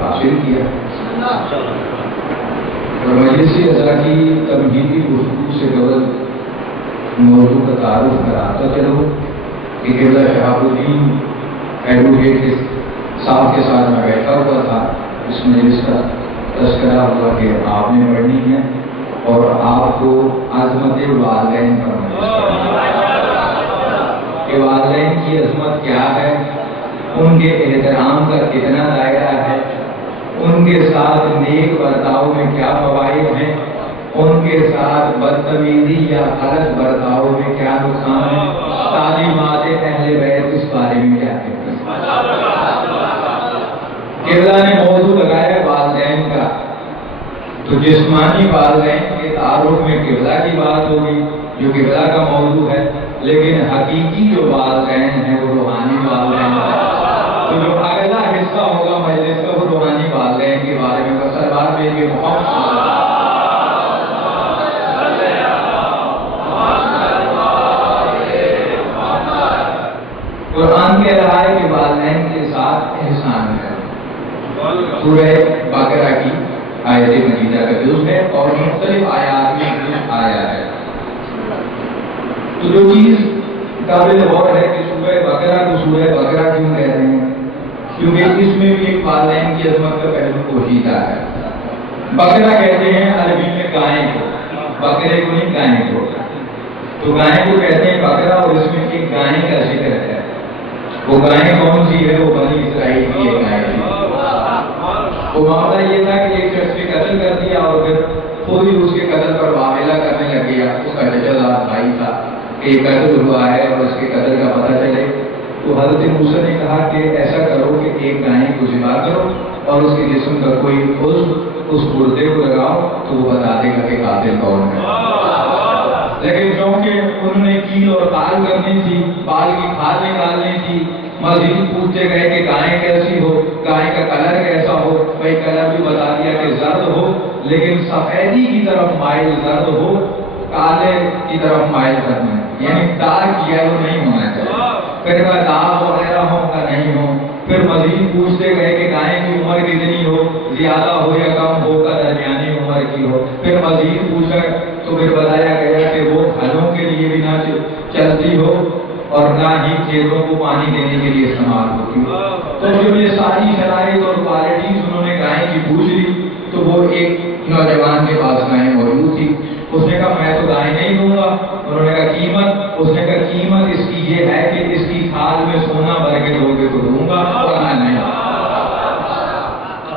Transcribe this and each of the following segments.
حاصل کیا اور مجلس عزا کی تمہیدی گفتگو سے قبل موضوع کا تعارف کراتا چلو کہ قبلہ شہاب الدین ایڈوکیٹ صاحب کے ساتھ میں بیٹھا ہوا تھا. اس مجلس کا تذکرہ ہوا کہ آپ نے پڑھنی ہے اور آپ کو عظمت والدین پر کہ والدین کی عظمت کیا ہے، ان کے احترام کا کتنا دائرہ ہے، ان کے ساتھ نیک برتاؤ میں کیا فوائد ہیں، ان کے ساتھ بدتمیزی یا غلط برتاؤ میں کیا نقصان ہے، تعلیمات اہل بیت اس بارے میں کیا کہتے ہیں. قبلہ نے موضوع لگایا والدین کا، تو جسمانی والدین کے تعارف میں قبلہ کی بات ہوگی جو قبلہ کا موضوع ہے، لیکن حقیقی جو والدین ہیں وہ روحانی والدین ہیں. تو جو اگلا حصہ ہوگا مجلس کا وہ روحانی والدین کے بارے میں سربراہ میں یہ قرآن کہہ رہا ہے کہ والدین کے ساتھ احسان ہے. سورہ بقرہ کی آیت مجیدہ کا جز ہے اور مختلف آیات میں آیا ہے. تو جو چیز قابل غور ہے کہ سورہ بقرہ کو سورہ بقرہ کیوں کہہ رہے ہیں، کیونکہ اس میں بھی ایک والدین کی عظمت کا پہلو پوشیدہ ہے. بقرہ کہتے ہیں عربی میں گائے کو، بقرے کو نہیں گائے کو. تو گائے کو کہتے ہیں بقرہ اور اس میں ایک گائے کا ذکر ہے. وہ گائے کون سی ہے؟ وہ بنی اسرائیل کی ایک گائے تھی. وہ معاملہ یہ تھا کہ ایک شخص نے قتل کر دیا اور پھر خود ہی اس کے قتل پر معاملہ کرنے لگ گیا. اس کا چچا بھائی تھا کہ یہ قتل ہوا ہے اور اس کے قتل کا پتہ چلے. تو حضرت موسیٰ نے کہا کہ ایسا کرو کہ ایک گائے کو ذبح کرو اور اس کے جسم کا کوئی عضو اس مردے کو لگاؤ تو وہ بتا دے گا کہ قاتل کون ہے. لیکن کیونکہ انہوں نے کیل اور تال کرنی تھی، بال کی کھال نکالنی تھی، مزید پوچھتے گئے کہ گائے کیسی ہو، گائے کا کلر کیسا ہو. بھائی کلر بھی بتا دیا کہ زرد ہو لیکن سفیدی کی طرف مائل زرد ہو، کالے کی طرف مائل کرنا ہے، یعنی ڈارک یلو نہیں ہونا چاہیے. پھر کا داغ وغیرہ ہو کا نہیں ہو. پھر مزید پوچھتے گئے کہ گائے کی عمر کتنی ہو، زیادہ ہو یا کم ہو کا درمیانی عمر کی ہو. پھر مزید پوچھا تو پھر بتایا گیا کہ وہ پھلوں کے لیے بھی نہ چلتی ہو اور نہ ہی کھیتوں کو پانی دینے کے لیے استعمال ہوتی ہو. تو جب یہ ساری شرائط اور کوالٹیز انہوں نے گائے کی پوچھ لی تو وہ ایک نوجوان کے پاس گائے موجود تھی. اس نے کہا میں تو گائے نہیں دوں گا. انہوں نے کہا قیمت؟ اس نے کہا قیمت اس کی یہ ہے کہ اس کی کھال میں سونا بھر کے لوگے کو دوں گا ورنہ نہیں.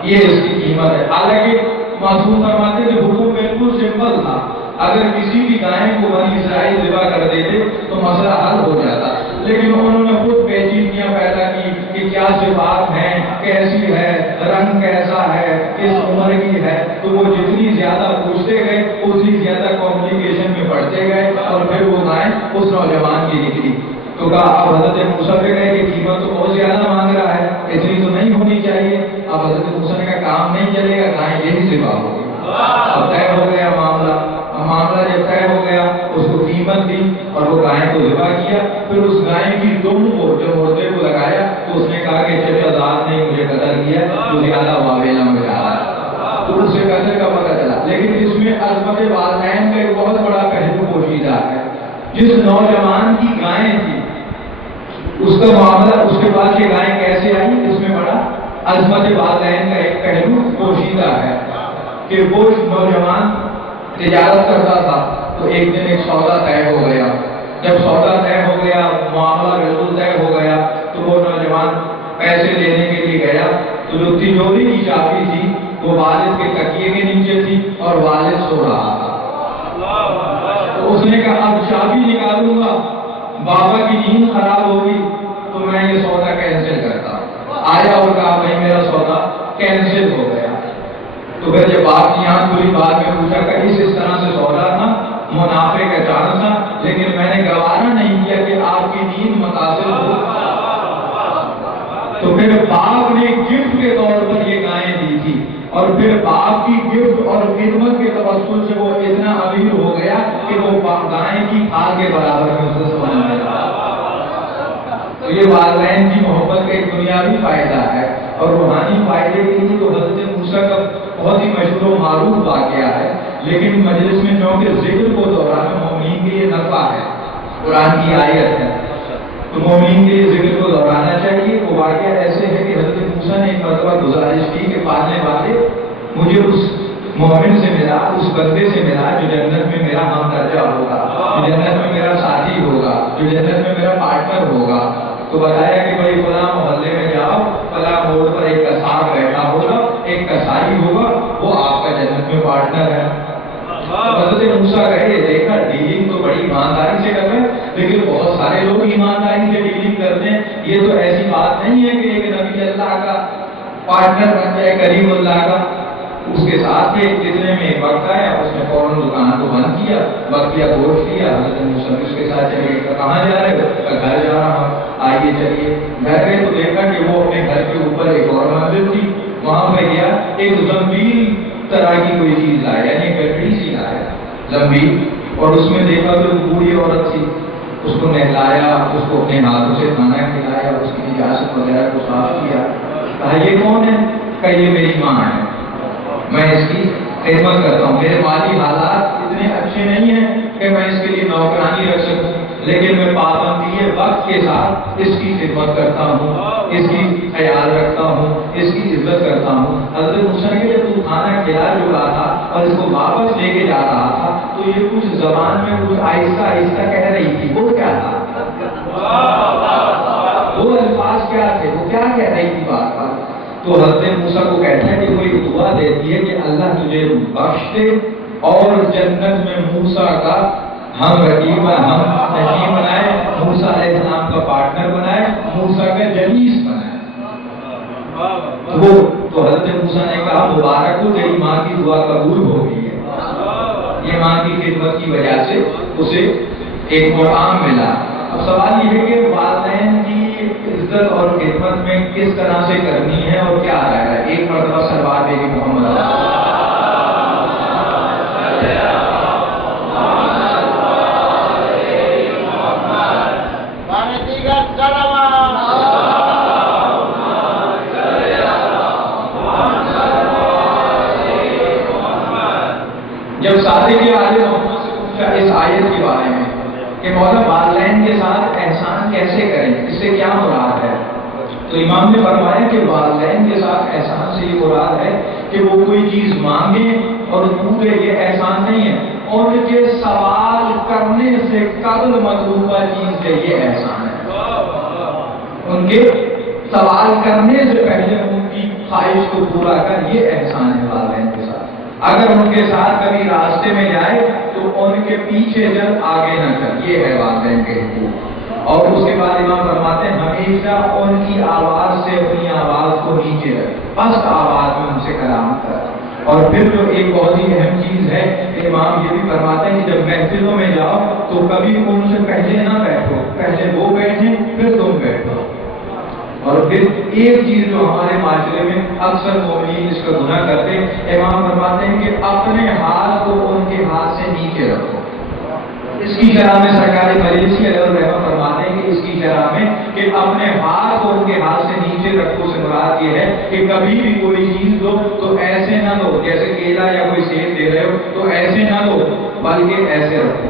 یہ اس کی قیمت ہے. حالانکہ معصوم فرماتے کہ حکم بالکل سمپل تھا. اگر کسی بھی گائے کو بنی اسرائیل ذبح کر دیتے تو مسئلہ حل ہو جاتا. لیکن انہوں نے خود پیچیدگیاں پیدا کی کہ کیا صفات ہیں، کیسی ہے، رنگ کیسا ہے، کس عمر کی ہے. تو وہ جتنی زیادہ پوچھتے گئے اتنی زیادہ کمپلیکیشن میں پڑھتے گئے اور پھر وہ گائے اس نوجوان کی نکلی. تو کہا اب حضرت موسیٰ پہ گئے کہ قیمت تو بہت زیادہ مانگ رہا ہے، اتنی تو نہیں ہونی چاہیے. اب حضرت موسیٰ نے کہا کام نہیں چلے گا، گائے یہی ذبح ہوگی. اب طے ہو گیا معاملہ. معاملہ جب طے ہو گیا اس کو قیمت دی اور وہ گائے کو ذبح کیا. پھر اس گائے کی دم کو جب مردے کو لگایا تو اس نے کہا کہ چچا زاد نے مجھے قتل کیا تو زیادہ واویلا میں جا رہا ہے. تو اس سے قتل کا پتہ چلا. لیکن اس میں عظمت والدین کا ایک بہت بڑا پہلو پوشیدہ ہے. جس نوجوان کی گائے تھی اس کا معاملہ، اس کے بعد یہ گائے کیسے آئی، اس میں بڑا عظمت والدین کا ایک پہلو پوشیدہ ہے کہ وہ نوجوان تجارت کرتا تھا. تو ایک دن ایک سودا طے ہو گیا. جب سودا طے ہو گیا، معاملہ بالکل طے ہو گیا تو وہ نوجوان پیسے لینے کے لیے گیا. تو جو تجوری کی چابی تھی وہ والد کے تکیے کے نیچے تھی اور والد سو رہا تھا. تو اس نے کہا اب چابی نکالوں گا، بابا کی نیند خراب ہوگی تو میں یہ سودا کینسل کرتا. آیا اور کہا بھائی میرا سودا کینسل ہو گیا. تو پھر جب باپ کی آنکھ کھلی بعد میں پوچھا کہ اس طرح سے سودا تھا، منافع کا چانس تھا، لیکن میں نے گوارا نہیں کیا کہ آپ کی نیند متاثر ہو. تو پھر باپ نے گفٹ کے طور پر یہ گائے دی تھی اور پھر باپ کی گفٹ اور خدمت کے توسل سے وہ اتنا امیر ہو گیا کہ وہ گائے کی کھال کے برابر میں اسے سمجھ گیا. تو یہ والدین کی محبت کا ایک دنیاوی فائدہ ہے. اور روحانی فائدے کے لیے تو حضرت موسیٰ کا بہت ہی مشہور و معروف واقعہ ہے، لیکن مجلس میں چونکہ ذکر کو دہرانا مومنین کے لیے نفع ہے، قرآن کی آیت ہے، تو مومنین کے لیے ذکر کو دہرانا چاہیے۔ وہ واقعہ ایسے ہے کہ حضرت موسیٰ نے ایک مرتبہ گزارش کی کہ پالنے والے مجھے اس مومن سے ملا، اس بندے سے ملا جو جنت میں میرا ہم درجہ ہوگا، جو جنت میں میرا ساتھی ہوگا، جو جنت میں میرا پارٹنر ہوگا۔ تو بتایا کہ بھائی فلاں محلے میں جاؤ، فلاں موڑ پر ایک قصاب بیٹھا ہوگا، ایک قصائی ہوگا، وہ آپ کا جنت میں پارٹنر ہے۔ حضرت موسیٰ کہے دیکھا ڈیلنگ تو بڑی ایمانداری سے کر رہے ہیں، لیکن بہت سارے لوگ ایمانداری سے ڈیلنگ کرتے ہیں، یہ تو ایسی بات نہیں ہے کہ ایک نبی اللہ کا پارٹنر بن جائے، کریم اللہ کا۔ اس کے ساتھ کے کتنے میں ایک وقت آیا، اس نے فوراً دکان کو بند کیا، بقیہ گوشت لیا، حضرت موسیٰ اس کے ساتھ چلے گئے۔ کہاں جا رہے ہو؟ گھر جا رہا ہوں۔ آئیے چلیے گھر گئے تو دیکھا کہ وہ اپنے گھر کے اوپر ایک اور منزل تھی، وہاں پہ گیا، ایک زنبیل طرح کی کوئی چیز لایا، یعنی گٹری سی لایا زنبیل، اور اس میں دیکھا تو بوڑھی عورت تھی، اس کو نہلایا، اس کو اپنے ہاتھوں سے کھانا کھلایا، اس کی نجاست وغیرہ کو صاف کیا۔ کہا یہ کون ہے؟ کہ یہ میری ماں ہے، میں اس کی خدمت کرتا ہوں، میرے مالی حالات اتنے اچھے نہیں ہیں کہ میں اس کے لیے نوکرانی رکھ سکوں، لیکن میں پابندی وقت کے ساتھ اس کی خدمت کرتا ہوں، اس کی خیال رکھتا ہوں، اس کی عزت کرتا ہوں۔ حضرت موسیٰ نے جب تو کھانا کھلا چکا تھا اور اس کو واپس لے کے جا رہا تھا تو یہ کچھ زبان میں کچھ آہستہ آہستہ کہہ رہی تھی، وہ کیا تھا؟ وہ الفاظ کیا تھے؟ وہ کیا کہہ رہی تھی بات بات؟ تو حضرت موسیٰ کو کہتا ہے کہ وہ ایک دعا دیتی ہے کہ اللہ تجھے بخش دے اور جنت میں موسیٰ کا ہم رقیب ہم نشین بنائے، موسیٰ علیہ السلام کا پارٹنر بنائے، موسیٰ کا جلیس بنائے۔ تو حضرت موسیٰ نے کہا مبارک ہو، تیری ماں کی دعا قبول ہو گئی ہے۔ یہ ماں کی خدمت کی وجہ سے اسے ایک مقام ملا۔ اب سوال یہ ہے کہ والدین کی عزت اور خدمت میں کس طرح سے کرنی ہے اور کیا آ رہا ہے؟ ایک مرتبہ سربار بیگم محمد جب صادق عالم محمد سے پوچھا اس آیت کے بارے میں کہ مولا والدین کے ساتھ احسان کیسے کریں، اس سے کیا مراد ہے، تو امام نے فرمایا کہ والدین کے ساتھ احسان سے یہ مراد ہے کہ وہ کوئی چیز مانگے اور پورے، یہ احسان نہیں ہے، ان کے سوال کرنے سے قبل مطلوبہ چیز ہے، یہ احسان ہے۔ ان کے سوال کرنے سے پہلے ان کی خواہش کو پورا کر، یہ احسان ہے والدین کے ساتھ۔ اگر ان کے ساتھ کبھی راستے میں جائے تو ان کے پیچھے چل، آگے نہ چل، یہ ہے والدین کے حقوق۔ اور اس کے بعد امام فرماتے ہیں ہمیشہ ان کی آواز سے اپنی آواز کو نیچے رکھ، پست آواز میں ان سے کلام کر۔ اور پھر جو ایک بہت ہی اہم چیز ہے، امام یہ بھی فرماتے ہیں کہ جب محفلوں میں جاؤ تو کبھی ان سے پہلے نہ بیٹھو، پہلے وہ بیٹھیں پھر تم بیٹھو۔ اور پھر ایک چیز جو ہمارے معاشرے میں اکثر مومنین اس کا گناہ کرتے ہیں، امام فرماتے ہیں کہ اپنے ہاتھ کو ان کے ہاتھ سے نیچے رکھو۔ اس کی شرح میں سرکار مجلسی علیہ الرحمہ فرماتے ہیں کہ اس کی شرح میں کہ اپنے ہاتھ کو ان کے ہاتھ سے نیچے رکھو سے مراد یہ ہے کہ کبھی بھی کوئی چیز دو تو ایسے نہ دو، جیسے کیلا یا کوئی سیب دے رہے ہو تو ایسے نہ دو، بلکہ ایسے رکھو،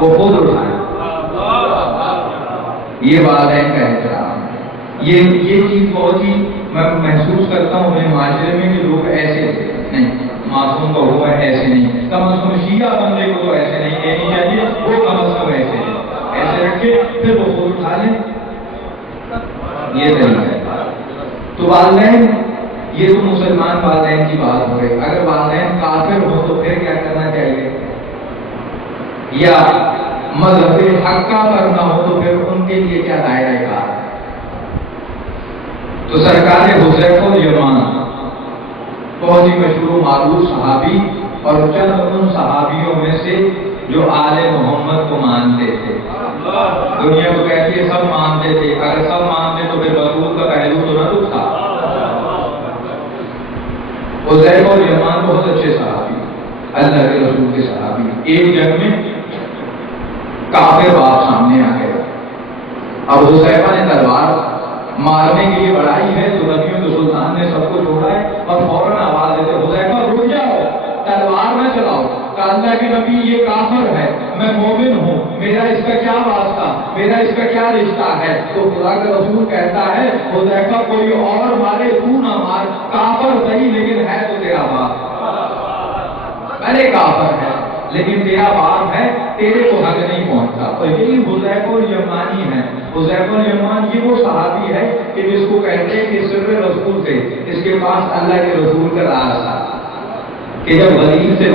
وہ خود اٹھائے۔ یہ والدین کا احترام، یہ چیز بہت ہی میں محسوس کرتا ہوں اپنے معاشرے میں کہ لوگ ایسے نہیں، معصوم کا ہوا ایسے نہیں، کم از کم شیعہ بندے کو تو ایسے نہیں کہنی چاہیے، وہ کم از کم ایسے رکھے پھر وہ خود اٹھا لیں، یہ طریقہ ہے۔ تو والدین، یہ تو مسلمان والدین کی بات ہو رہی، اگر والدین کافر ہو تو پھر کیا کرنا چاہیے، یا مذہب حق کا کرنا ہو تو پھر ان کے لیے کیا دائرہ کار ہے؟ تو سرکار حذیفہ الیمان بہت ہی مشہور و معروف صحابی اور چند ان صحابیوں میں سے جو آل محمد کو مانتے تھے، دنیا کو کہتی ہے سب مانتے تھے، اگر سب مانتے تو پھر رسول کا پہلو تو نہ دکھتا۔ حذیفہ الیمان بہت اچھے صحابی، اللہ کے رسول کے صحابی، ایک جنگ میں کافر باپ سامنے آ گیا، اب حذیفہ نے تلوار مارنے کے لیے بڑھائی ہے تو نبیوں کے سلطان نے سب کو چھوڑا ہے اور فوراً آواز دیتے حذیفہ رک جاؤ، تلوار نہ چلاؤ، کہ اللہ کے نبی یہ کافر ہے، میں مومن ہوں، میرا اس کا کیا واسطہ، میرا اس کا کیا رشتہ ہے؟ تو خدا کا رسول کہتا ہے حذیفہ کوئی اور مارے تو نہ مار، کافر صحیح لیکن ہے تو تیرا باپ، ارے کافر ہے لیکن تیرا باپ ہے، تیرے کو حق نہیں پہنچتا۔ اور یہی حذیفہ الیمانی ہے۔ حذیفہ الیمان یہ وہ صحابی ہے کہ جس کو کہتے ہیں کہ سر رسول تھے، اس کے پاس اللہ کے رسول کا راز تھا کہ جب غریب سے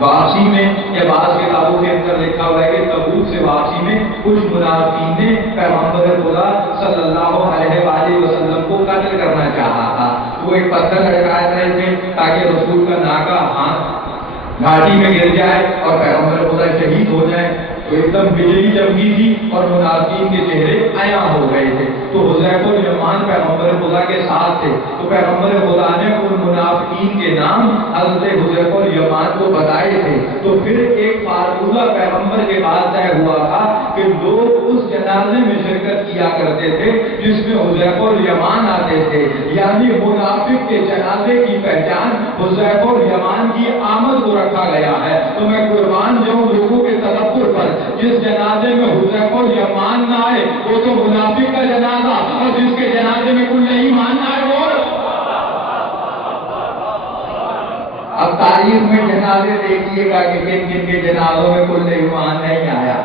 واپسی میں یا بعض کتابوں کے اندر لکھا ہوا ہے کہ تبوک سے واپسی میں کچھ منافقین نے پیغمبر خدا صلی اللہ علیہ وآلہ وسلم کو قتل کرنا چاہا تھا۔ وہ ایک پتھر لٹکائے رہے تھے تاکہ رسول کا ناکا ہاتھ گھاٹی میں گر جائے اور پیغمبر خدا شہید ہو جائے۔ تو ایک دم بجلی چمکی تھی اور منافقین کے چہرے عیاں ہو گئے تھے۔ تو حذیفہ الیمان پیغمبر خدا کے ساتھ تھے، تو پیغمبر خدا نے ان منافقین کے نام حضرت حذیفہ الیمان کو بتائے تھے۔ تو پھر ایک فارمولہ پیغمبر کے بعد طے ہوا تھا کہ لوگ اس جنازے میں شرکت کیا کرتے تھے جس میں حذیفہ الیمان آتے تھے، یعنی منافق کے جنازے کی پہچان حذیفہ الیمان کی آمد کو رکھا گیا ہے۔ تو میں قربان جاؤں لوگوں کے تدبر پر، جس جنازے میں حذیفہ الیمان نہ آئے وہ تو منافق کا جنازہ، اور جس کے جنازے میں کوئی نہیں ماننا ہے وہ۔ اب تاریخ میں جنازے دیکھیے گا کہ کن کن کے جنازوں میں کوئی ایمان نہیں آیا۔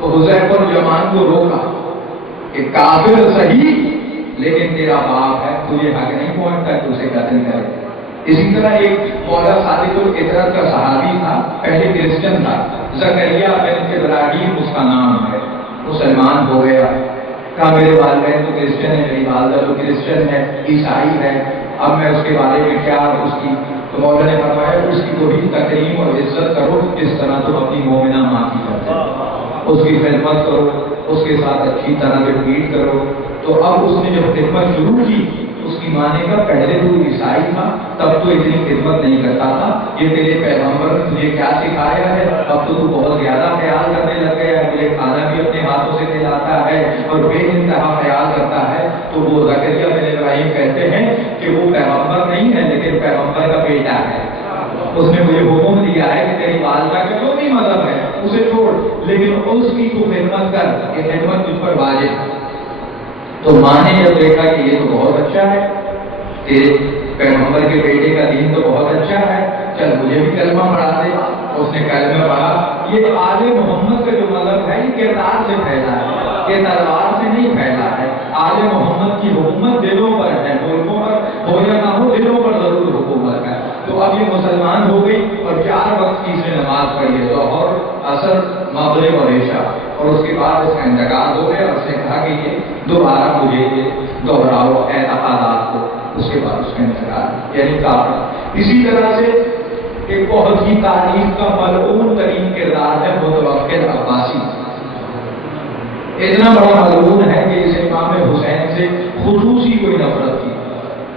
تو حذیفہ الیمان کو روکا کہ کافر صحیح لیکن تیرا باپ ہے، تجھے حق نہیں پہنچتا کہ اسے قتل کرے۔ اسی طرح ایک مولا صادق الفطرت کا صحابی تھا، پہلے کرسچن تھا، زکریا بن ابراہیم اس کا نام ہے، مسلمان ہو گیا۔ کہا میرے والدین تو کرسچن ہے، میری والدہ تو کرسچن ہے، عیسائی ہے، اب میں اس کے بارے میں کیا اس کی، تو مولا نے فرمایا اس کی کوئی تکریم اور عزت کرو جس طرح تم اپنی مومنہ ماں کی کرتے ہو، اس کی خدمت کرو، اس کے ساتھ اچھی طرح سے ٹریٹ کرو۔ تو اب اس نے جب خدمت شروع کی اس کی ماں نے کہا پہلے تو عیسائی تھا تب تو اتنی خدمت نہیں کرتا تھا، یہ تیرے پیغمبر نے تجھے کیا سکھایا ہے، اب تو بہت زیادہ خیال کرنے لگ گیا ہے، مجھے کھانا بھی اپنے ہاتھوں سے کھلاتا ہے اور بے انتہا خیال کرتا ہے۔ تو وہ زکریا بن ابراہیم کہتے ہیں کہ وہ پیغمبر نہیں ہے لیکن پیغمبر کا بیٹا ہے۔ اس نے مجھے حکم دیا ہے کہ تیری والدہ کا جو بھی مذہب ہے اسے چھوڑ لیکن اس کی تو خدمت کر، یہ خدمت تجھ پر واجب ہے۔ تو ماں نے جب دیکھا کہ یہ تو بہت اچھا ہے، تیرے پیغمبر کے بیٹے کا دین تو بہت اچھا ہے، چل مجھے بھی کلمہ پڑھا دے۔ اس نے کلمہ پڑھا۔ یہ آل محمد کا جو مذہب ہے یہ کردار سے پھیلا ہے، یہ تلوار سے نہیں پھیلا ہے۔ آل محمد کی حکومت دلوں پر ہے، ملکوں پر ہو یا نہ ہو دلوں پر ضرور حکومت ہے۔ تو اب یہ مسلمان ہو گئی اور 4 وقت کی اس نے نماز پڑھی ہے، ظہر، عصر، مغرب اور عشاء، اور اس کے بعد اس کا انتقال ہو گیا اور اس نے کہا کہ یہ دوبارہ مجھے یہ دوہراؤ اعتقادات کو، اس کے بعد اس کا انتقال یعنی کافر۔ اسی طرح سے ایک بہت ہی تاریخ کا ملعون ترین کردار ہے متوکل عباسی۔ اتنا بڑا ملعون ہے کہ اس امام حسین سے خصوصی کوئی نفرت تھی۔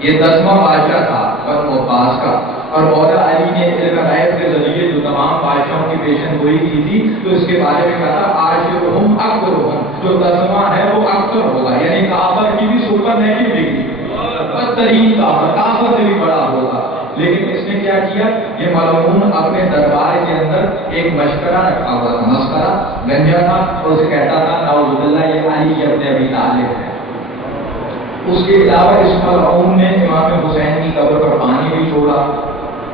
یہ 10واں بادشاہ تھا بنو عباس کا، اور مولا علی نے علم غیب کے ذریعے جو تمام بادشاہوں کی پیشن گوئی کی تھی تو اس کے بارے میں کہا تھا عاشرہم اکبرہم، جو 10واں ہے وہ اکثر ہوگا، یعنی کافر کی بھی سپر نیگیٹو ڈگری، بدترین کافر سے بھی بڑا ہوگا۔ لیکن اس نے کیا کیا، یہ ملعون اپنے دربار کے اندر ایک مشورہ رکھا ہوا تھا، مسکرہ گنجا تھا، اور اسے کہتا تھا نعوذ باللہ یہ علی ابن ابی طالب ہے۔ اس کے علاوہ اس ملعون نے امام حسین کی قبر پر پانی بھی چھوڑا،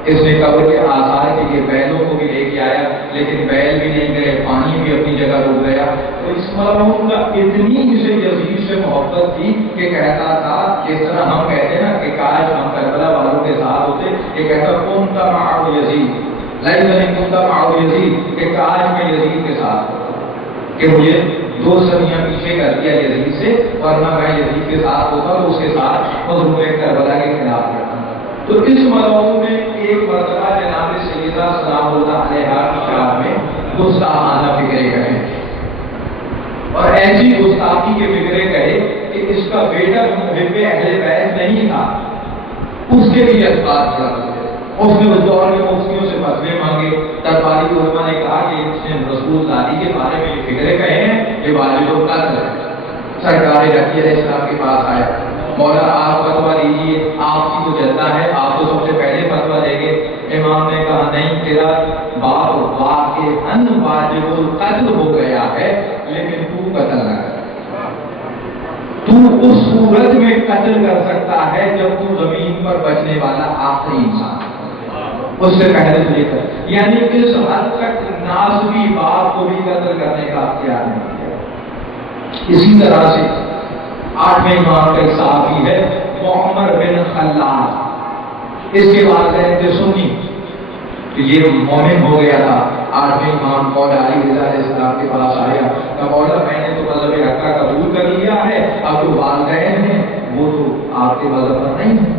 اس نے قبر کے آثار کے لیے بیلوں کو بھی لے کے آیا لیکن بیل بھی نہیں گئے، پانی بھی اپنی جگہ رک گیا۔ تو اس ملعون کا اتنی اسے یزید سے محبت تھی کہ کہتا تھا، جس طرح ہم کہتے ہیں نا کہ کاش ہم کربلا والوں کے ساتھ ہوتے، یہ کہتا کنت مع یزید لیتنی کنت مع یزید، کہ کاش میں یزید کے ساتھ ہوتا، کہ مجھے 2 صدیاں پیچھے کر دیا یزید سے، ورنہ میں یزید کے ساتھ ہوتا اور اس کے ساتھ مظلوم کربلا کے خلاف کرتا۔ تو اس ملعون نے ایک مرتبہ جناب سیدہ سلام اللہ علیہا کی شان میں گستاخانہ فکرے کہے، اور ایسی گستاخی کے فکرے کہے کہ اس کا بیٹا محب اہل بیت نہیں تھا، اس کے بھی اثبات کیا۔ اس نے اس دور کے مفتیوں سے فتوے مانگے، درباری علماء نے کہا کہ اس نے رسول اللہ کے بارے میں یہ فکرے کہے ہیں، یہ واجب القتل ہے۔ سرکار رفیع علیہ السلام کے پاس آیا، مولا آپ فتویٰ دیجیے، آپ کی تو جلنا ہے، آپ تو سب سے پہلے فتویٰ دیں گے۔ امام نے کہا نہیں، تیرا باپ واقعاً واجب القتل ہو گیا ہے، لیکن تو قتل نہ کر۔ تو اس صورت میں قتل کر سکتا ہے جب تو زمین پر بچنے والا آخری انسان، اس سے پہلے تجھے قتل، یعنی اس حد تک ناسبی باپ کو بھی قتل کرنے کا اختیار نہیں کیا۔ اسی طرح سے 8ویں امام کا ایک صحابی ہے معمر بن خلاد، اس کے والدین تھے سنی، تو یہ مومن ہو گیا تھا۔ 8ویں امام مولا علی رضا علیہ السلام کے پاس آیا، کہ مولا میں نے تو مذہب حقہ قبول کر لیا ہے، اب جو والدین ہیں وہ تو آپ کے مذہب پر نہیں ہیں،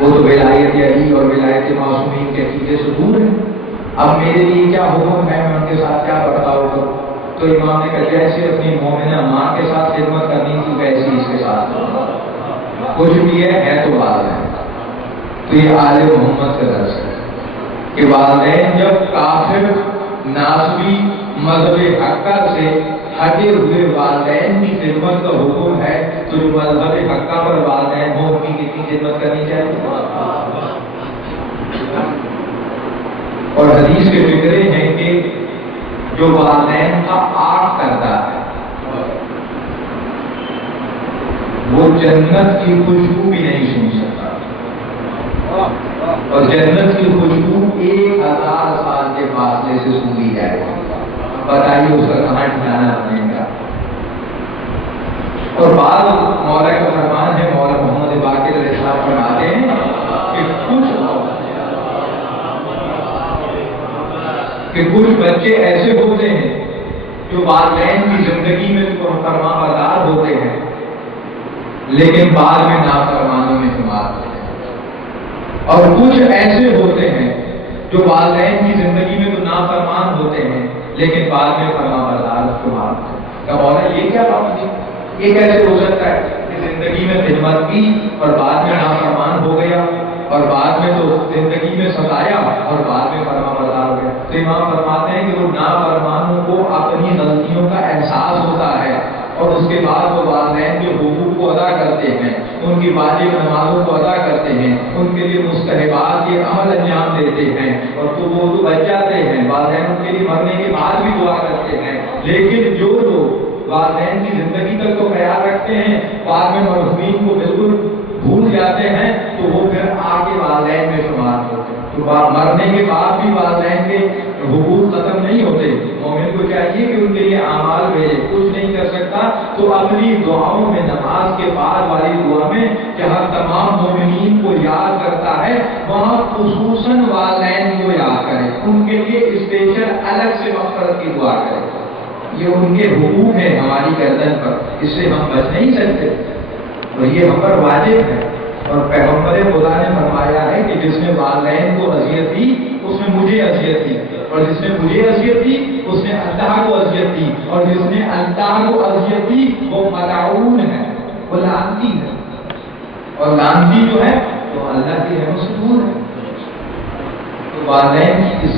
وہ تو ولایت علی اور ولایت معصومین کے عقیدے سے دور ہیں، اب میرے لیے کیا حکم ہے، میں ان کے ساتھ کیا برتاؤ کروں؟ تو امام نے کہا جیسے اپنی مومنہ ماں کے ساتھ خدمت کرنی تھی ویسے اس کے ساتھ کچھ بھی ہے تو والدین۔ تو یہ آل محمد کا درس ہے کہ والدین جب کافر ناسبی مذہب حقہ سے ہٹے ہوئے والدین کی خدمت کا حکم ہے، تو جو مذہب حقہ پر والدین ہو ان کی کتنی خدمت کرنی چاہیے۔ اور حدیث کے فکرے ہیں کہ جو والدین کا آگ کرتا ہے وہ جنت کی خوشبو بھی نہیں سن سکتا، اور جنت کی خوشبو 1000 سال کے فاصلے سے سنی جائے گی، بتائیے اس کا کہاں ٹھکانا اپنے کا۔ اور بعض مولا کا فرمان ہے، مولا محمد باقر علیہ السلام فرماتے ہیں کہ کچھ بچے ایسے ہوتے ہیں جو والدین کی زندگی میں تو فرما بردار ہوتے ہیں لیکن بعد میں نافرمانوں میں شمار ہوتے ہیں، اور کچھ ایسے ہوتے ہیں جو والدین کی زندگی میں تو نافرمان ہوتے ہیں لیکن بعد میں فرما بردار شمار ہوتے ہیں۔ کیا مولا یہ کیا بات ہے؟ یہ کیسے ہو سکتا ہے کہ زندگی میں خدمت کی اور بعد میں نافرمان ہو گیا، اور بعد میں تو زندگی میں ستایا اور بعد میں فرما بردار ہو گیا؟ تو امام فرماتے ہیں کہ وہ نافرمانوں کو اپنی غلطیوں کا احساس ہوتا ہے اور اس کے بعد وہ والدین کے حقوق کو ادا کرتے ہیں، ان کی واجب نمازوں کو ادا کرتے ہیں، ان کے لیے مستحبات کے عمل انجام دیتے ہیں، اور تو وہ تو بچ جاتے ہیں، والدین ان کے لیے مرنے کے بعد بھی دعا کرتے ہیں۔ لیکن جو لوگ والدین کی زندگی تک تو خیال رکھتے ہیں، بعد میں مرحومین کو بالکل بھول جاتے ہیں، تو وہ پھر آگے والدین میں شمار ہوتے ہیں۔ تو مرنے کے بعد بھی والدین کے حقوق ختم نہیں ہوتے۔ مومن کو چاہیے کہ ان کے لیے اعمال بھیجے، کچھ نہیں کر سکتا تو اپنی دعاؤں میں نماز کے بعد والی دعا میں جہاں تمام مومنین کو یاد کرتا ہے وہاں خصوصاً والدین کو یاد کرے، ان کے لیے اسپیشل الگ سے مغفرت کی دعا کرے۔ یہ ان کے حقوق ہیں ہماری گردن پر، اس سے ہم بچ نہیں سکتے اور یہ ہم پر واجب ہے۔ اور پیغمبر خدا نے فرمایا ہے کہ جس نے والدین کو اذیت دی اس نے مجھے اذیت دی، اور جس نے مجھے اذیت دی اس نے اللہ کو اذیت دی، اور جس نے اللہ کو اذیت دی وہ ملعون ہے، وہ لعنتی ہے، اور لعنتی جو ہے وہ اللہ کی رحمت سے دور ہے۔ تو والدین کی